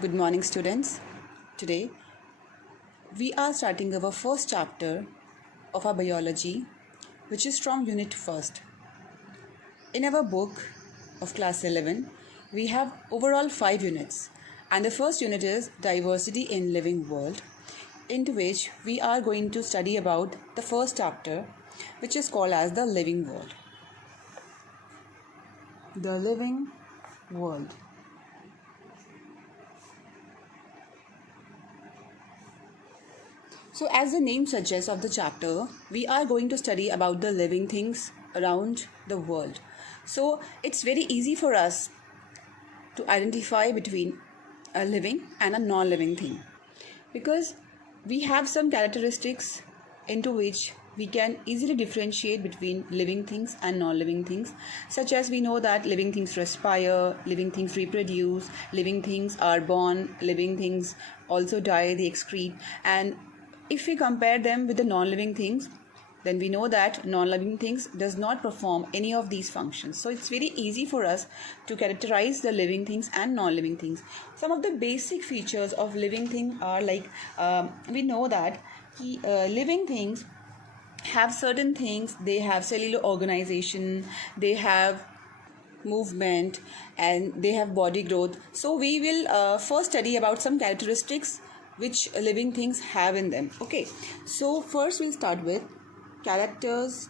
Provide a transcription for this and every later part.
Good morning, students. Today we are starting our first chapter of our biology, which is from Unit First. In our book of Class 11, we have overall 5 units, and the first unit is Diversity in Living World, into which we are going to study about the first chapter, which is called as the Living World. The Living World. So, as the name suggests of the chapter, we are going to study about the living things around the world. So, it's very easy for us to identify between a living and a non-living thing, because we have some characteristics into which we can easily differentiate between living things and non-living things, such as we know that living things respire, living things reproduce, living things are born, living things also die, they excrete. And if we compare them with the non-living things, then we know that non-living things does not perform any of these functions. So it's very easy for us to characterize the living things and non-living things. Some of the basic features of living thing are like, we know that living things have certain things. They have cellular organization, they have movement, and they have body growth. So we will first study about some characteristics which living things have in them. Okay, so first we'll start with characters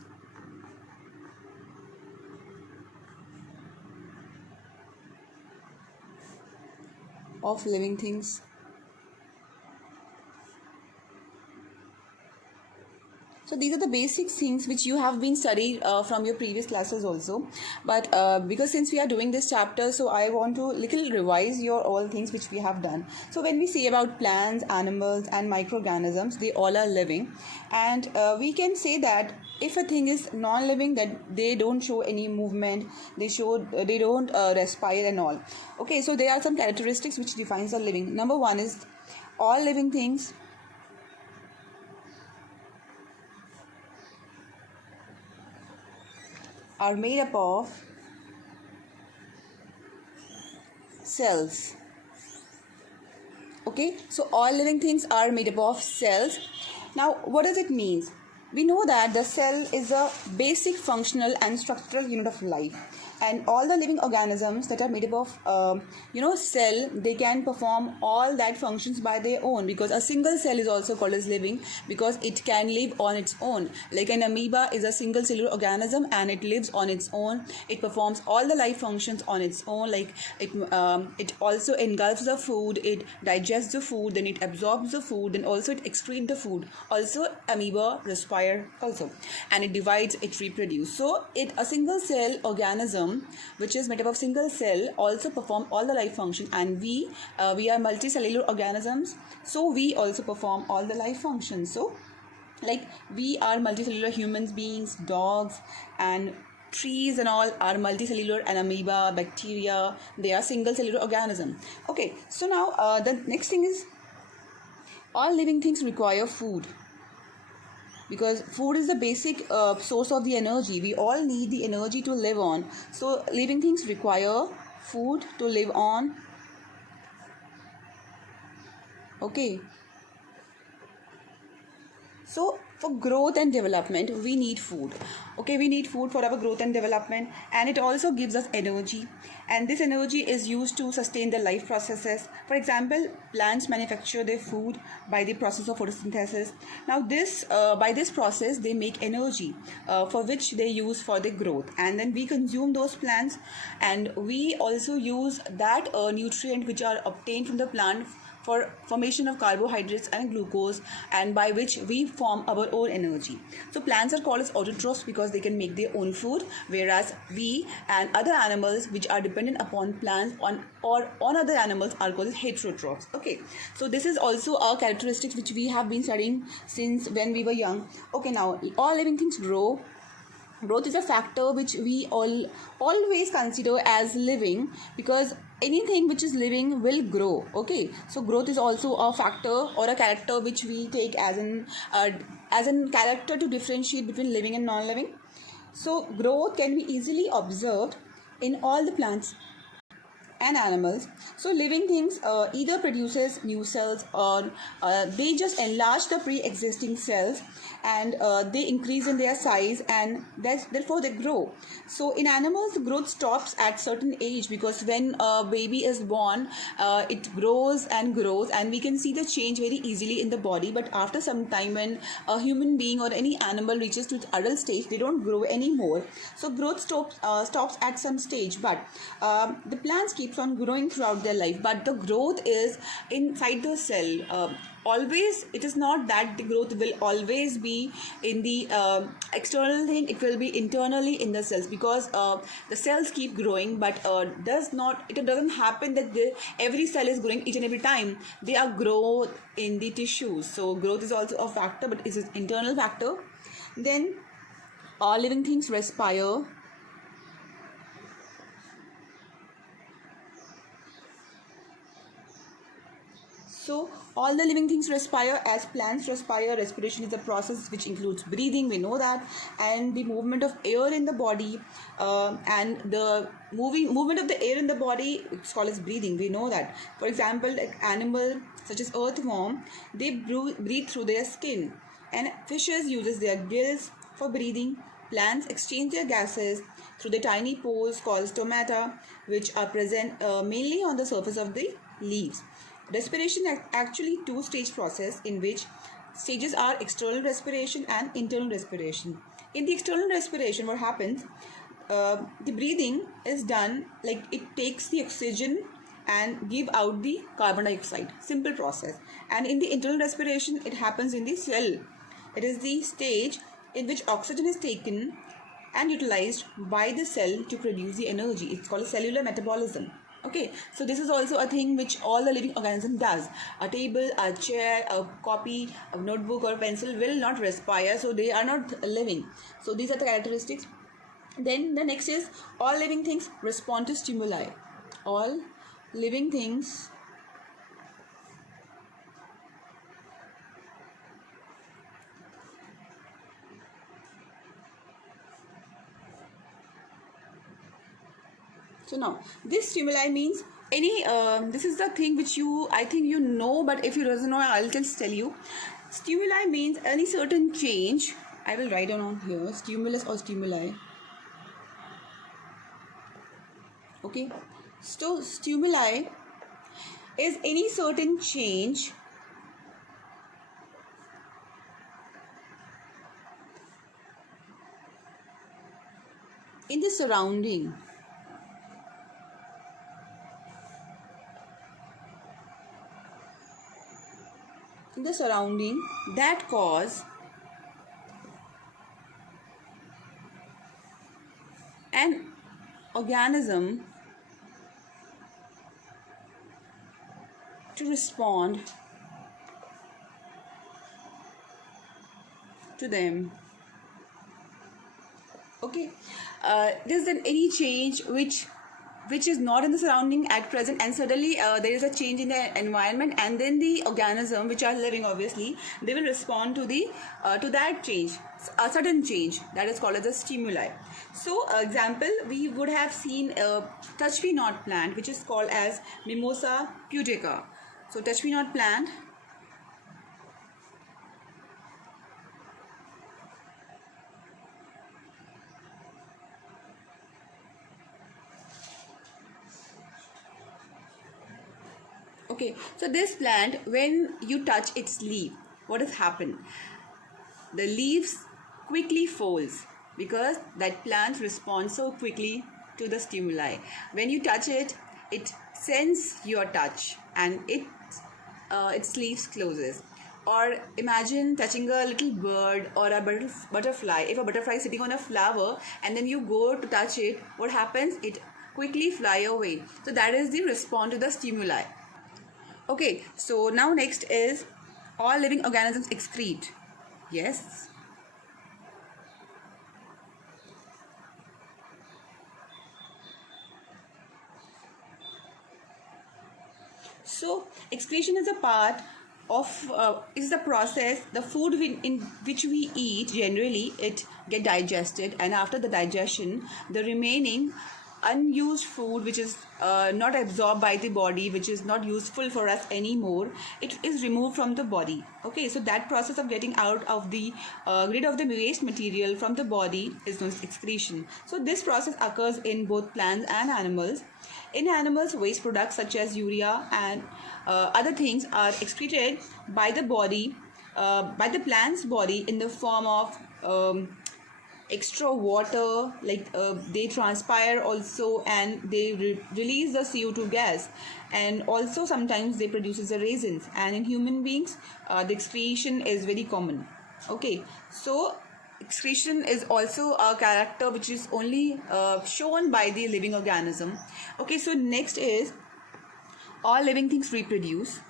of living things. So these are the basic things which you have been studied from your previous classes also, but because since we are doing this chapter, so I want to little revise your all things which we have done. So when we say about plants, animals and microorganisms, they all are living, and we can say that if a thing is non-living, that they don't show any movement, they don't respire and all. Okay, so there are some characteristics which defines the living. Number one is all living things are made up of cells. Okay, so all living things are made up of cells. Now, what does it mean? We know that the cell is a basic functional and structural unit of life, and all the living organisms that are made up of cell, they can perform all that functions by their own, because a single cell is also called as living because it can live on its own. Like an amoeba is a single cellular organism and it lives on its own. It performs all the life functions on its own. Like it also engulfs the food, it digests the food, then it absorbs the food, then also it excretes the food. Also amoeba respire also, and it divides, it reproduces. So a single cell organism which is made up of single cell also perform all the life function, and we are multicellular organisms, so we also perform all the life functions. So like we are multicellular human beings, dogs and trees and all are multicellular, and amoeba, bacteria, they are single cellular organism. Okay, so now the next thing is all living things require food, because food is the basic source of the energy. We all need the energy to live on, so living things require food to live on. Okay, so for growth and development we need food. Okay, we need food for our growth and development, and it also gives us energy, and this energy is used to sustain the life processes. For example, plants manufacture their food by the process of photosynthesis. Now this by this process they make energy for which they use for the growth, and then we consume those plants, and we also use that nutrient which are obtained from the plant for formation of carbohydrates and glucose, and by which we form our own energy. So plants are called as autotrophs because they can make their own food, whereas we and other animals which are dependent upon plants on other animals are called heterotrophs. Okay, so this is also our characteristics which we have been studying since when we were young. Okay, now all living things grow. Growth is a factor which we always consider as living, because anything which is living will grow. Okay, so growth is also a factor or a character which we take as an character to differentiate between living and non-living. So growth can be easily observed in all the plants and animals. So living things either produces new cells, or they just enlarge the pre-existing cells, and they increase in their size, and therefore they grow. So in animals, growth stops at certain age, because when a baby is born, it grows and grows, and we can see the change very easily in the body. But after some time, when a human being or any animal reaches to its adult stage, they don't grow anymore. So growth stops at some stage, but the plants keeps on growing throughout their life. But the growth is inside the cell. Always, it is not that the growth will always be in the external thing. It will be internally in the cells, because the cells keep growing, but it doesn't happen that every cell is growing each and every time. They are growth in the tissues. So growth is also a factor, but it's an internal factor. Then all living things respire. So all the living things respire as plants respire. Respiration is a process which includes breathing, we know that, and the movement of air in the body, and the movement of the air in the body, it's called as breathing, we know that. For example, like animal such as earthworm, they breathe through their skin, and fishes uses their gills for breathing. Plants exchange their gases through the tiny pores called stomata, which are present mainly on the surface of the leaves. Respiration is actually two-stage process, in which stages are external respiration and internal respiration. In the external respiration, what happens? The breathing is done like it takes the oxygen and give out the carbon dioxide. Simple process. And in the internal respiration, it happens in the cell. It is the stage in which oxygen is taken and utilized by the cell to produce the energy. It's called cellular metabolism. Okay, so this is also a thing which all the living organism does. A table, a chair, a copy, a notebook or pencil will not respire, so they are not living. So these are the characteristics. Then the next is all living things respond to stimuli. All living things So now this stimuli means any this is the thing which I think you know, but if you doesn't know, I'll just tell you. Stimuli means any certain change. I will write down on here, stimulus or stimuli. Okay, so stimuli is any certain change in the surrounding. That cause an organism to respond to them. Okay, there's any change which is not in the surrounding at present, and suddenly there is a change in the environment, and then the organism which are living, obviously they will respond to the to that change, a sudden change, that is called as a stimuli. So example, we would have seen a touch-me-not plant which is called as Mimosa pudica. So touch-me-not plant, okay, so this plant, when you touch its leaf, what has happened? The leaves quickly folds, because that plant responds so quickly to the stimuli. When you touch it, it sends your touch, and its leaves closes. Or imagine touching a little bird or a butterfly. If a butterfly is sitting on a flower and then you go to touch it, what happens? It quickly fly away. So that is the response to the stimuli. Okay, so now next is all living organisms excrete. Yes. So excretion is a part of is the process, the food in which we eat, generally it get digested, and after the digestion the remaining unused food which is not absorbed by the body, which is not useful for us anymore, it is removed from the body. Okay, so that process of getting out of the rid of the waste material from the body is known as excretion. So this process occurs in both plants and animals. In animals, waste products such as urea and other things are excreted by the body, by the plant's body, in the form of extra water, like they transpire also, and they release the CO2 gas, and also sometimes they produces the raisins. And in human beings, the excretion is very common. Okay, so excretion is also a character which is only shown by the living organism. Okay, so next is all living things reproduce.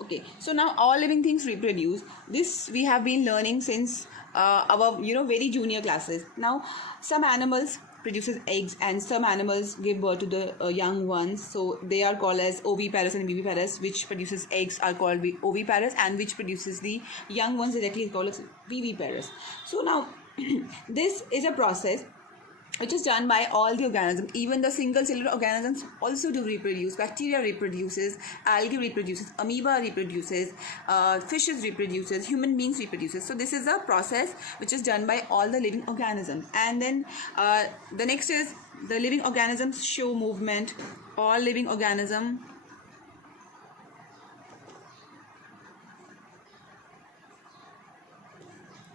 Okay, so now all living things reproduce. This we have been learning since our very junior classes. Now some animals produces eggs, and some animals give birth to the young ones, so they are called as oviparous and viviparous. Which produces eggs are called oviparous, and which produces the young ones directly is called as viviparous. So now this is a process which is done by all the organisms. Even the single cellular organisms also do reproduce. Bacteria reproduces, algae reproduces, amoeba reproduces, fishes reproduces, human beings reproduces. So this is a process which is done by all the living organisms. And then the next is the living organisms show movement. All living organisms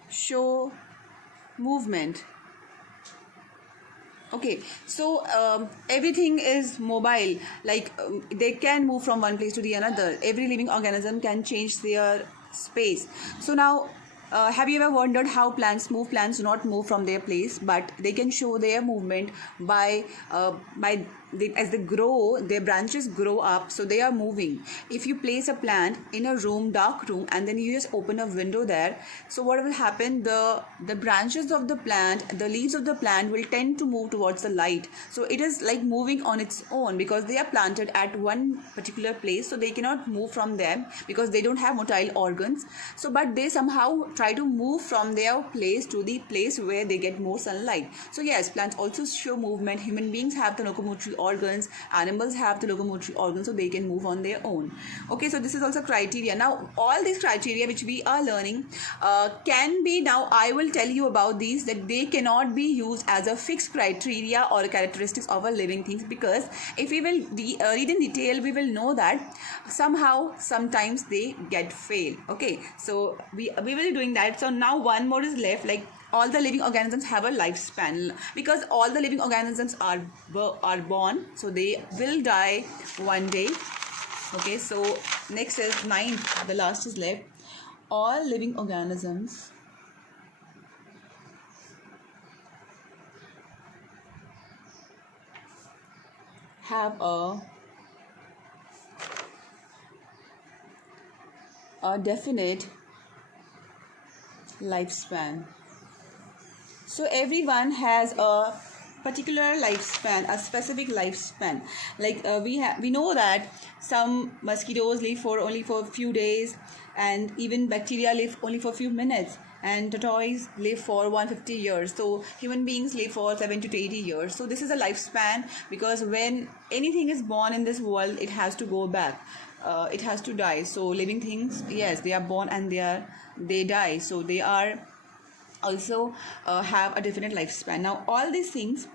show movement. Okay, so everything is mobile, like they can move from one place to the another. Every living organism can change their space. So now have you ever wondered how plants move? Plants do not move from their place, but they can show their movement by as they grow, their branches grow up, so they are moving. If you place a plant in a room, dark room, and then you just open a window there, so what will happen? The branches of the plant, the leaves of the plant will tend to move towards the light. So it is like moving on its own, because they are planted at one particular place, so they cannot move from them because they don't have motile organs. So but they somehow try to move from their place to the place where they get more sunlight. So yes, plants also show movement. Human beings have the locomotory organs, animals have the locomotory organs, so they can move on their own. Okay, so this is also criteria. Now all these criteria which we are learning can be, now I will tell you about these, that they cannot be used as a fixed criteria or characteristics of a living things, because if we will read in detail, we will know that somehow sometimes they get fail. Okay, so we will be doing that. So now one more is left, like all the living organisms have a lifespan, because all the living organisms are born, so they will die one day. Okay, so next is 9th, the last is left. All living organisms have a definite lifespan. So everyone has a particular lifespan, a specific lifespan. Like we know that some mosquitoes live for only for a few days, and even bacteria live only for a few minutes, and tortoises live for 150 years. So human beings live for 70 to 80 years. So this is a lifespan, because when anything is born in this world, it has to go back. It has to die. So living things, yes, they are born and they die. So they are also have a definite lifespan. Now all these things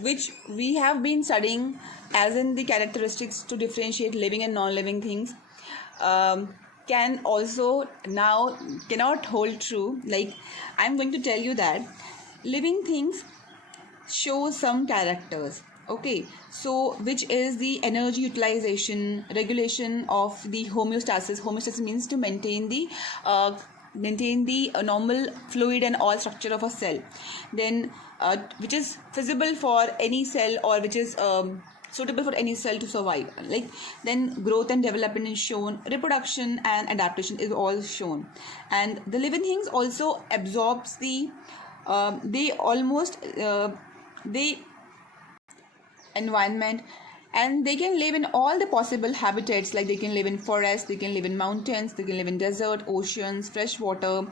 which we have been studying as in the characteristics to differentiate living and non-living things can also now cannot hold true. Like I'm going to tell you that living things show some characters. Okay, so which is the energy utilization, regulation of the homeostasis. Homeostasis means to maintain the normal fluid and all structure of a cell. Then which is feasible for any cell, or which is suitable for any cell to survive. Like then growth and development is shown, reproduction and adaptation is all shown, and the living things also absorbs the they environment, and they can live in all the possible habitats. Like they can live in forests, they can live in mountains, they can live in desert, oceans, fresh water,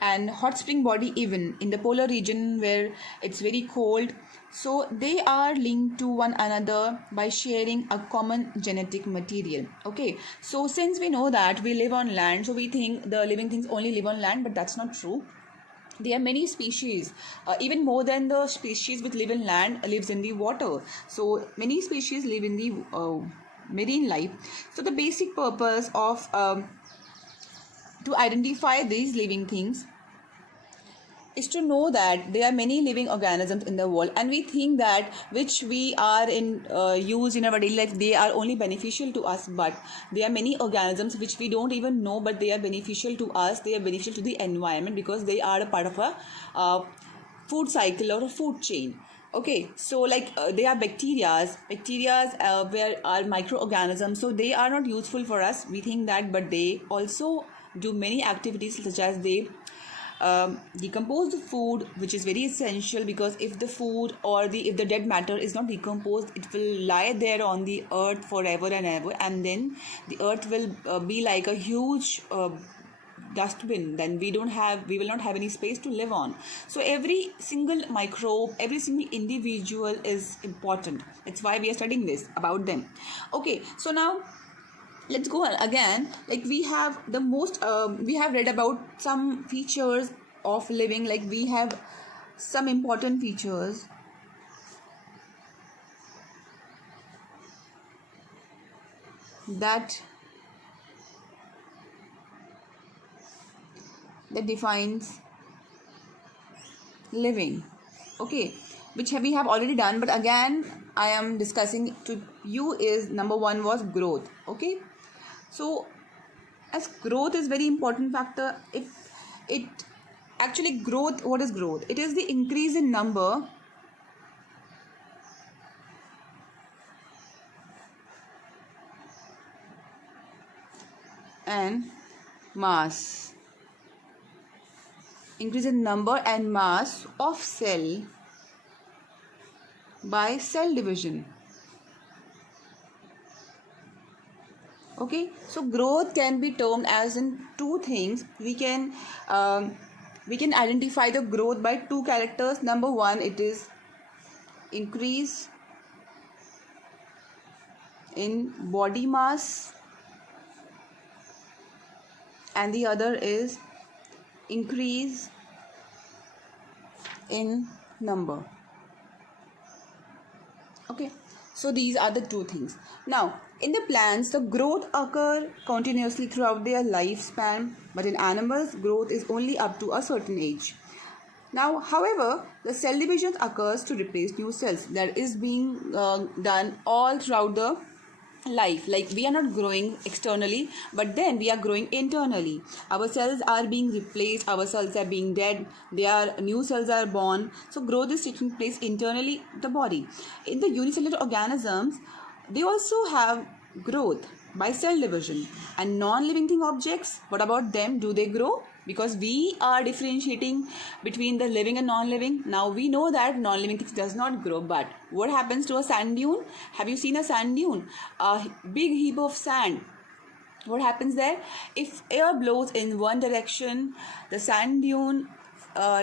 and hot spring body, even in the polar region where it's very cold. So they are linked to one another by sharing a common genetic material. Okay, so since we know that we live on land, so we think the living things only live on land, but that's not true. There are many species, even more than the species which live in land lives in the water. So many species live in the marine life. So the basic purpose of to identify these living things is to know that there are many living organisms in the world, and we think that which we are in use in our daily life, they are only beneficial to us, but there are many organisms which we don't even know, but they are beneficial to us, they are beneficial to the environment, because they are a part of a food cycle or a food chain. Okay, so like they are bacterias where are microorganisms, so they are not useful for us, we think that, but they also do many activities, such as they decompose the food, which is very essential, because if the food or if the dead matter is not decomposed, it will lie there on the earth forever and ever, and then the earth will be like a huge dustbin. Then we will not have any space to live on. So every single microbe, every single individual is important. That's why we are studying this about them. Okay, so now let's go on again. Like we have the most we have read about some features of living. Like we have some important features that defines living. Okay, which we have already done, but again I am discussing to you. Is number one was growth. Okay, so as growth is very important factor, if it actually growth, what is growth? It is the increase in number and mass, increase in number and mass of cell by cell division. Okay, so growth can be termed as in two things. We can identify the growth by two characters. Number one, it is increase in body mass, and the other is increase in number. Okay, so these are the two things. Now in the plants, the growth occur continuously throughout their lifespan, but in animals, growth is only up to a certain age. Now, however, the cell division occurs to replace new cells. That is being done all throughout the life. Like we are not growing externally, but then we are growing internally. Our cells are being replaced, our cells are being dead, new cells are born. So growth is taking place internally the body. In the unicellular organisms, they also have growth by cell division. And non-living thing objects, what about them? Do they grow? Because we are differentiating between the living and non-living. Now we know that non-living things does not grow, but what happens to a sand dune? Have you seen a sand dune? A big heap of sand. What happens there? If air blows in one direction, the sand dune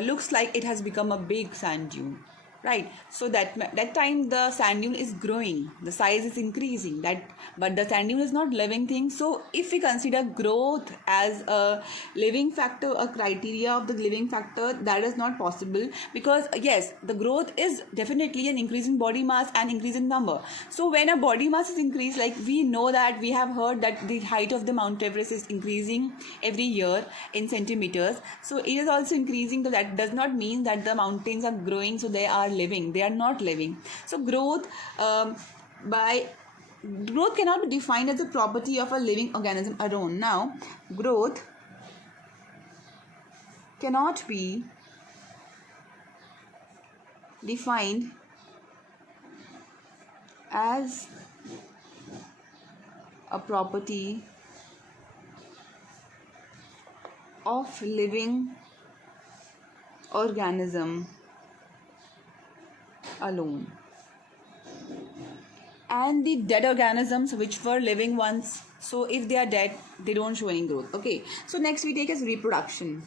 looks like it has become a big sand dune. Right, so that time the sand dune is growing, the size is increasing, but the sand dune is not living thing. So if we consider growth as a living factor, a criteria of the living factor, that is not possible, because yes, the growth is definitely an increase in body mass and increase in number. So when a body mass is increased, like we know that, we have heard that the height of the Mount Everest is increasing every year in centimeters, so it is also increasing. That does not mean that the mountains are growing, so they are living. They are not living. So growth cannot be defined as a property of a living organism alone. Now growth cannot be defined as a property of living organism alone, and the dead organisms which were living once, so if they are dead they don't show any growth. Okay, so next we take as reproduction,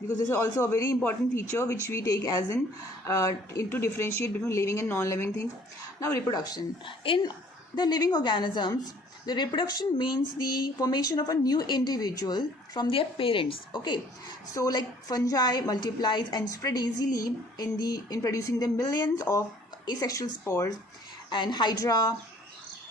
because this is also a very important feature which we take as in to differentiate between living and non-living things. Now reproduction in the living organisms, the reproduction means the formation of a new individual from their parents. Okay, so like fungi multiplies and spread easily in producing the millions of asexual spores, and hydra,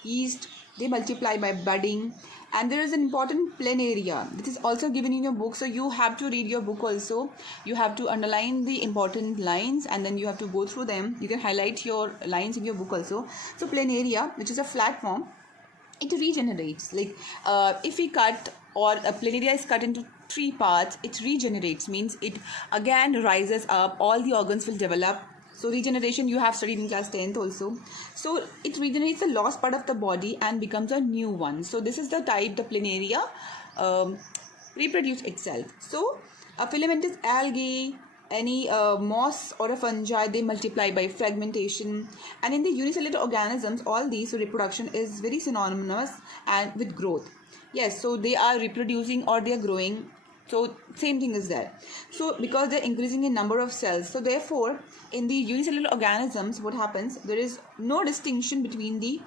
yeast, they multiply by budding. And there is an important planaria. This is also given in your book, so you have to read your book also. You have to underline the important lines and then you have to go through them. You can highlight your lines in your book also. So planaria, which is a flat form, it regenerates. Like if we cut, or a planaria is cut into 3 parts, it regenerates, means it again rises up, all the organs will develop. So regeneration you have studied in class 10th also. So it regenerates the lost part of the body and becomes a new one. So this is the type the planaria reproduce itself. So a filamentous algae, any moss or a fungi, they multiply by fragmentation. And in the unicellular organisms, all these, so reproduction is very synonymous and with growth. Yes, so they are reproducing or they are growing, so same thing is there. So because they're increasing in number of cells, so therefore in the unicellular organisms what happens, there is no distinction between the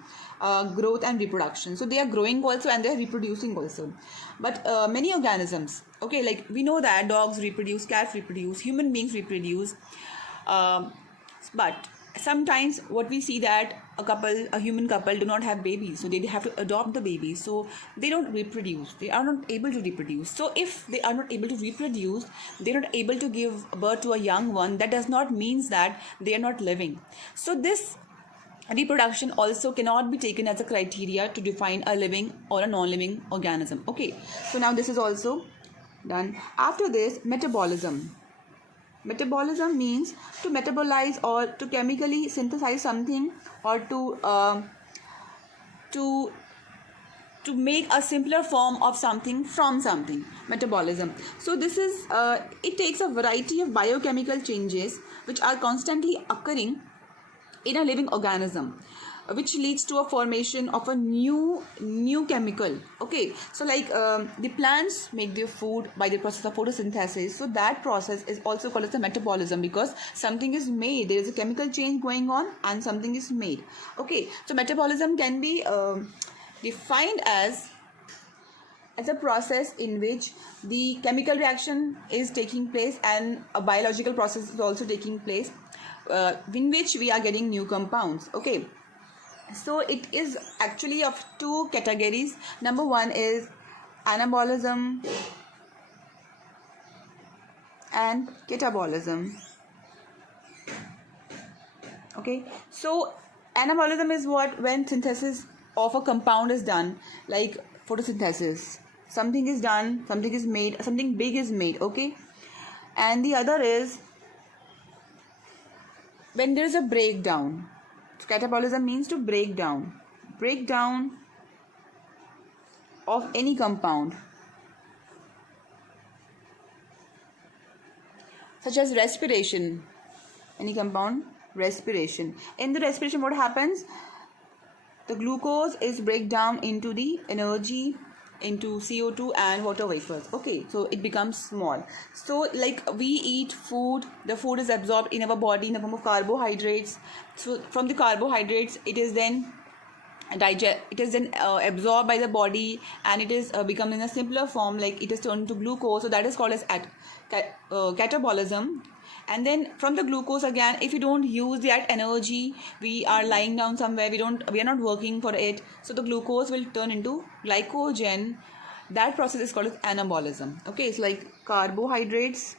growth and reproduction. So they are growing also and they are reproducing also. But many organisms, okay, like we know that dogs reproduce, cats reproduce, human beings reproduce, but sometimes what we see that a human couple do not have babies, so they have to adopt the babies, so they don't reproduce, they are not able to reproduce. So if they are not able to reproduce, they're not able to give birth to a young one, that does not mean that they are not living. So this reproduction also cannot be taken as a criteria to define a living or a non-living organism. Okay, so now this is also done. After this, metabolism. Metabolism means to metabolize or to chemically synthesize something, or to make a simpler form of something from something. Metabolism. So this is it takes a variety of biochemical changes which are constantly occurring in a living organism, which leads to a formation of a new chemical. Okay, so like the plants make their food by the process of photosynthesis, so that process is also called as the metabolism, because something is made, there is a chemical change going on and something is made. Okay, so metabolism can be defined as a process in which the chemical reaction is taking place and a biological process is also taking place, in which we are getting new compounds. Okay, so it is actually of 2 categories. Number 1 is anabolism and catabolism. Okay, so anabolism is what, when synthesis of a compound is done, like photosynthesis, something is done, something is made, something big is made. Okay, and the other is when there is a breakdown. Catabolism means to break down of any compound, such as respiration. Any compound, respiration. In the respiration, what happens? The glucose is break down into the energy, into CO2 and water vapors. Okay, so it becomes small. So like we eat food, the food is absorbed in our body in the form of carbohydrates. So from the carbohydrates, it is then absorbed by the body, and it is become in a simpler form, like it is turned to glucose. So that is called as catabolism. And then from the glucose again, if you don't use that energy, we are lying down somewhere, we are not working for it, so the glucose will turn into glycogen. That process is called as anabolism. Okay, it's like carbohydrates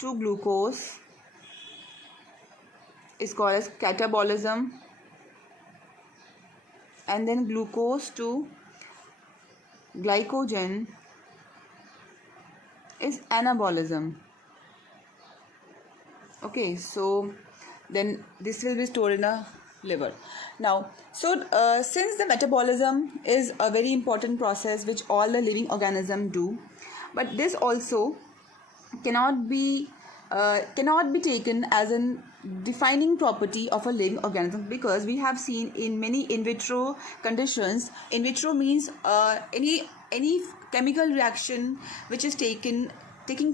to glucose is called as catabolism, and then glucose to glycogen is anabolism. Okay. Okay, so then this will be stored in a liver. Now, so since the metabolism is a very important process which all the living organisms do, but this also cannot be taken as an defining property of a living organism, because we have seen in many in vitro conditions. In vitro means any chemical reaction which is taking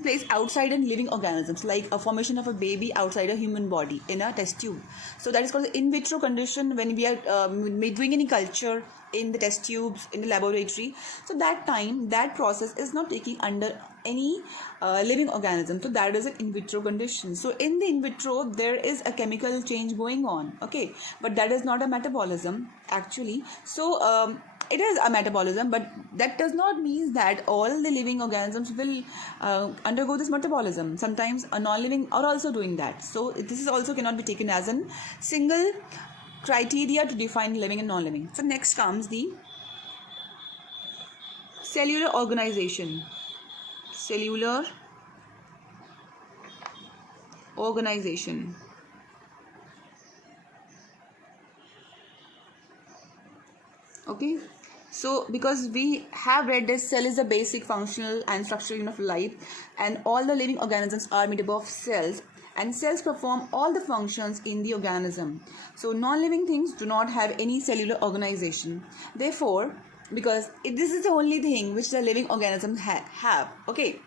place outside in living organisms, like a formation of a baby outside a human body in a test tube. So that is called the in vitro condition when we are doing any culture in the test tubes in the laboratory. So that time, that process is not taking under any living organism. So that is an in vitro condition. So in the in vitro there is a chemical change going on, okay, but that is not a metabolism actually. So it is a metabolism, but that does not mean that all the living organisms will undergo this metabolism. Sometimes a non-living are also doing that. So this is also cannot be taken as a single criteria to define living and non-living. So next comes the cellular organization. Cellular organization. Okay, so because we have read that cell is a basic functional and structural unit of life, and all the living organisms are made up of cells, and cells perform all the functions in the organism. So non-living things do not have any cellular organization. Therefore, because this is the only thing which the living organisms have, okay,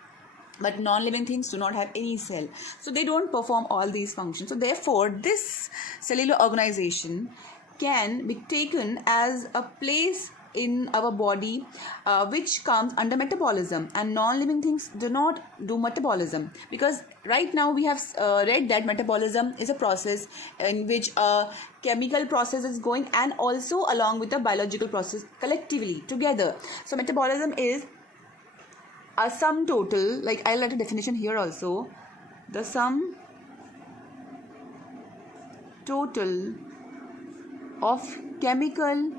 but non-living things do not have any cell, so they don't perform all these functions. So therefore this cellular organization can be taken as a place in our body which comes under metabolism, and non-living things do not do metabolism, because right now we have read that metabolism is a process in which a chemical process is going, and also along with the biological process collectively together. So metabolism is a sum total, like I'll write a definition here also, the sum total of chemical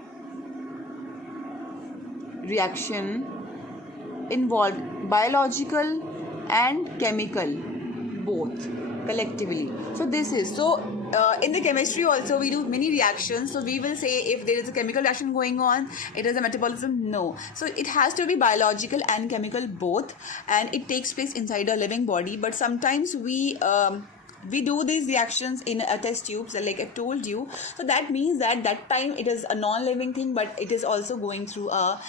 reaction involved biological and chemical both collectively. So this is so in the chemistry also we do many reactions. So we will say if there is a chemical reaction going on, it is a metabolism. No, so it has to be biological and chemical both, and it takes place inside a living body. But sometimes we do these reactions in a test tubes, like I told you. So that means that time it is a non-living thing, but it is also going through a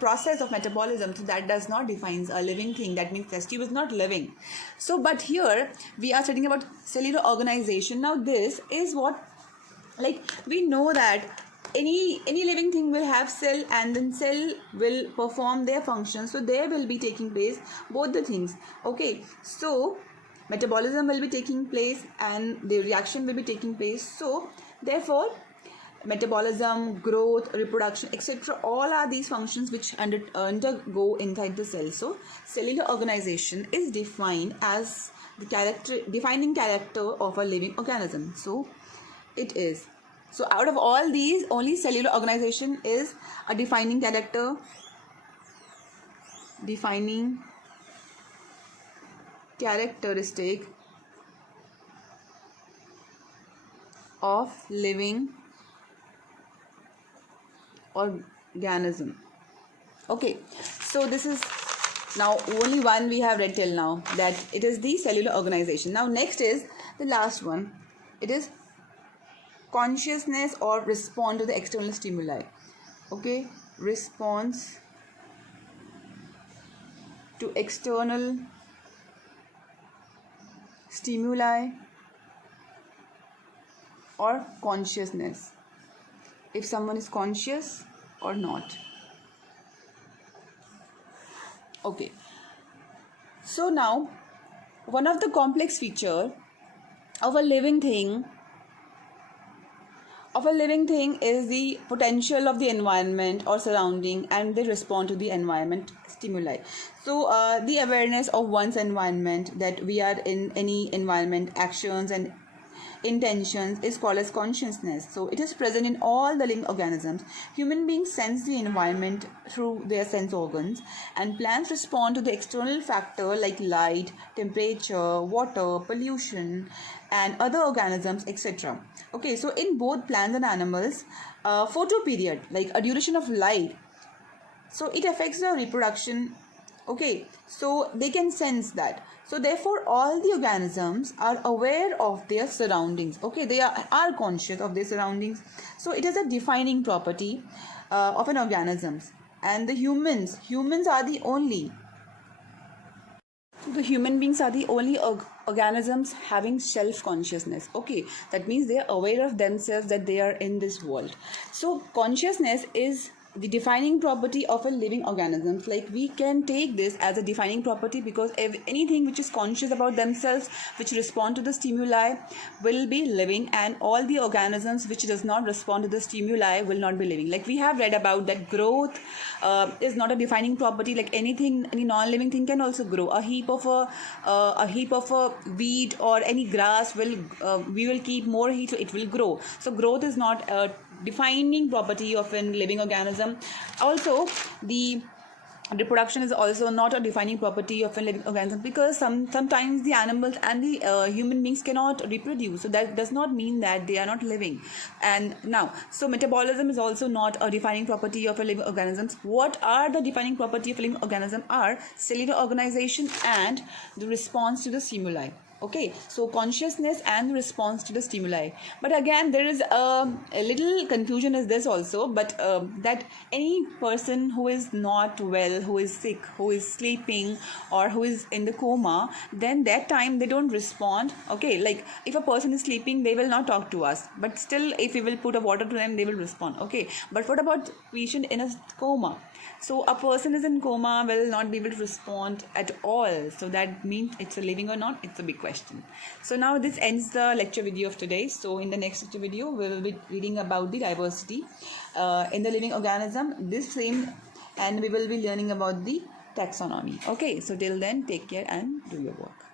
process of metabolism. So that does not define a living thing. That means test tube is not living. So but here we are studying about cellular organization. Now this is what, like, we know that any living thing will have cell, and then cell will perform their function. So there will be taking place both the things, okay. So metabolism will be taking place and the reaction will be taking place. So therefore metabolism, growth, reproduction, etc., all are these functions which undergo inside the cell. So cellular organization is defined as the defining character of a living organism. So it is. So out of all these, only cellular organization is a defining character, defining characteristic of living organism. Okay, so this is now only one we have read till now, that it is the cellular organization. Now next is the last one. It is consciousness or response to the external stimuli. Okay, response to external stimuli or consciousness, if someone is conscious or not. Okay, so now one of the complex feature of a living thing is the potential of the environment or surrounding, and they respond to the environment stimuli. So the awareness of one's environment, that we are in any environment, actions and intentions is called as consciousness. So it is present in all the living organisms. Human beings sense the environment through their sense organs, and plants respond to the external factor like light, temperature, water, pollution, and other organisms, etc. Okay, so in both plants and animals, photoperiod, like a duration of light, so it affects the reproduction. Okay, so they can sense that. So therefore all the organisms are aware of their surroundings. Okay, they are conscious of their surroundings. So it is a defining property of an organisms. And the humans are the only human beings are the only organisms having self-consciousness. Okay, that means they are aware of themselves, that they are in this world. So consciousness is the defining property of a living organism. Like we can take this as a defining property, because anything which is conscious about themselves, which respond to the stimuli, will be living, and all the organisms which does not respond to the stimuli will not be living. Like we have read about that growth is not a defining property. Like anything, any non-living thing can also grow. A heap of a weed or any grass will we will keep more heat, so it will grow. So growth is not a defining property of a living organism. Also, the reproduction is also not a defining property of a living organism, because sometimes the animals and the human beings cannot reproduce. So that does not mean that they are not living. And now, so metabolism is also not a defining property of a living organism. What are the defining property of a living organism are cellular organization and the response to the stimuli. Okay, so consciousness and response to the stimuli. But again, there is a little confusion is this also, but that any person who is not well, who is sick, who is sleeping, or who is in the coma, then that time they don't respond. Okay, like if a person is sleeping, they will not talk to us, but still if we will put a water to them, they will respond. Okay, but what about patient in a coma? So a person is in coma will not be able to respond at all. So that means it's a living or not, it's a big question. So now this ends the lecture video of today. So in the next lecture video, we will be reading about the diversity in the living organism, this same, and we will be learning about the taxonomy. Okay, so till then, take care and do your work.